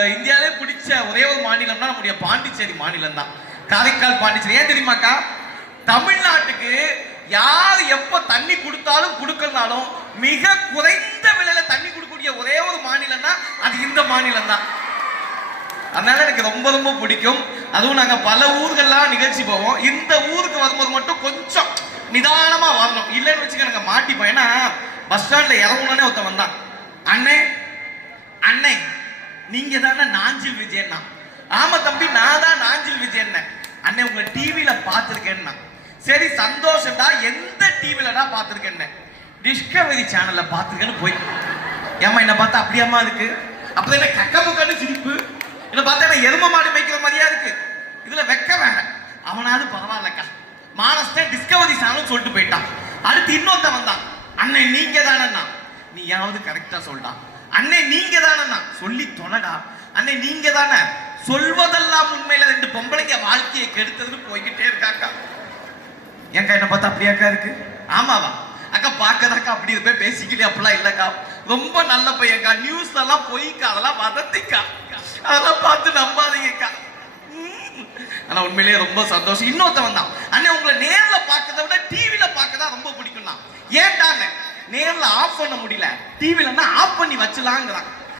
இந்தியாவிலே பிடிச்ச ஒரே ஒரு மாநிலம்னா நம்முடைய பாண்டிச்சேரி மாநிலம் தான். காரைக்கால் பாண்டிச்சேரி. ஏன் தெரியுமாக்கா? தமிழ்நாட்டுக்கு யார் எப்ப தண்ணி கொடுத்தாலும் கொடுக்கறனாலும் மிக குறைந்த விலையில தண்ணி கொடுக்கக்கூடிய ஒரே ஒரு மாநிலம்னா அது இந்த மாநிலம் தான். அதனால எனக்கு ரொம்ப ரொம்ப பிடிக்கும். அதுவும் நாங்க பல ஊர்கள்லாம் நிகழ்ச்சி போவோம். இந்த ஊருக்கு வரும்போது மட்டும் கொஞ்சம் நிதானமா வரணும். இல்லைன்னு வச்சுக்க எனக்கு மாட்டிப்போம். ஏன்னா பஸ் ஸ்டாண்ட்ல இறங்கணும்னே ஒருத்தன் வந்தான். அண்ணே அண்ணே நீங்க தானே நாஞ்சில் விஜயன்னா? ஆமா தம்பி, நான் தான் நாஞ்சில் விஜயன். அண்ணே உங்க டிவில பாத்துருக்கேன்னா. சரி சந்தோஷம்டா, எந்த டிவிலடா பாத்துருக்கேன்னு? டிஸ்கவரி சேனல்ல பாத்துருக்கேன்னு போய். ஏமா என்ன பார்த்தா அப்படியாமா இருக்கு? அப்ப என்ன கக்கமுக்கன்னு சிரிப்பு? என்ன பார்த்தா என்ன எரும மாடு மேய்க்கிற மாதிரியா இருக்கு? இதுல வெக்க வேண்டாம். அவனாவது பரவாயில்லக்கா, மானஸ்ட டிஸ்கவரி சேனல் சொல்லிட்டு போயிட்டான். அடுத்து இன்னொருத்த வந்தான். அண்ணே நீங்க தானே? நீயாவது கரெக்டா சொல்லிட்டான். அண்ணே நீங்க தானே சொல்லி தொலைடா. அண்ணே நீங்க தானே சொல்வதெல்லாம் உண்மையில ரெண்டு பொம்பளைங்க வாழ்க்கையை கெடுத்ததுன்னு போய்கிட்டே இருக்காக்கா. ஏன்க்கா என்ன பார்த்தா அப்படியாக்கா இருக்கு? ஆமாவா அக்கா? பாக்கதாக்கா அப்படி இருப்பே, பேசிக்கலி அப்படிலாம் இல்லக்கா. ரொம்ப நல்ல பையன்க்கா. நியூஸ்ல எல்லாம் போய்க்கா, அதெல்லாம் வதத்திக்கா, அதெல்லாம் பார்த்து நம்பாதீங்கக்கா. ஆனா உண்மையிலேயே ரொம்ப சந்தோஷம். இன்னொருத்த வந்தான். அண்ணே உங்களை நேர்ல பார்க்கறத விட டிவில பார்க்கதான் ரொம்ப பிடிக்கும். ஏன்டாங்க நேர்ல ஆஃப் பண்ண முடியல, டிவில ஆஃப் பண்ணி வச்சலாங்கிறான்.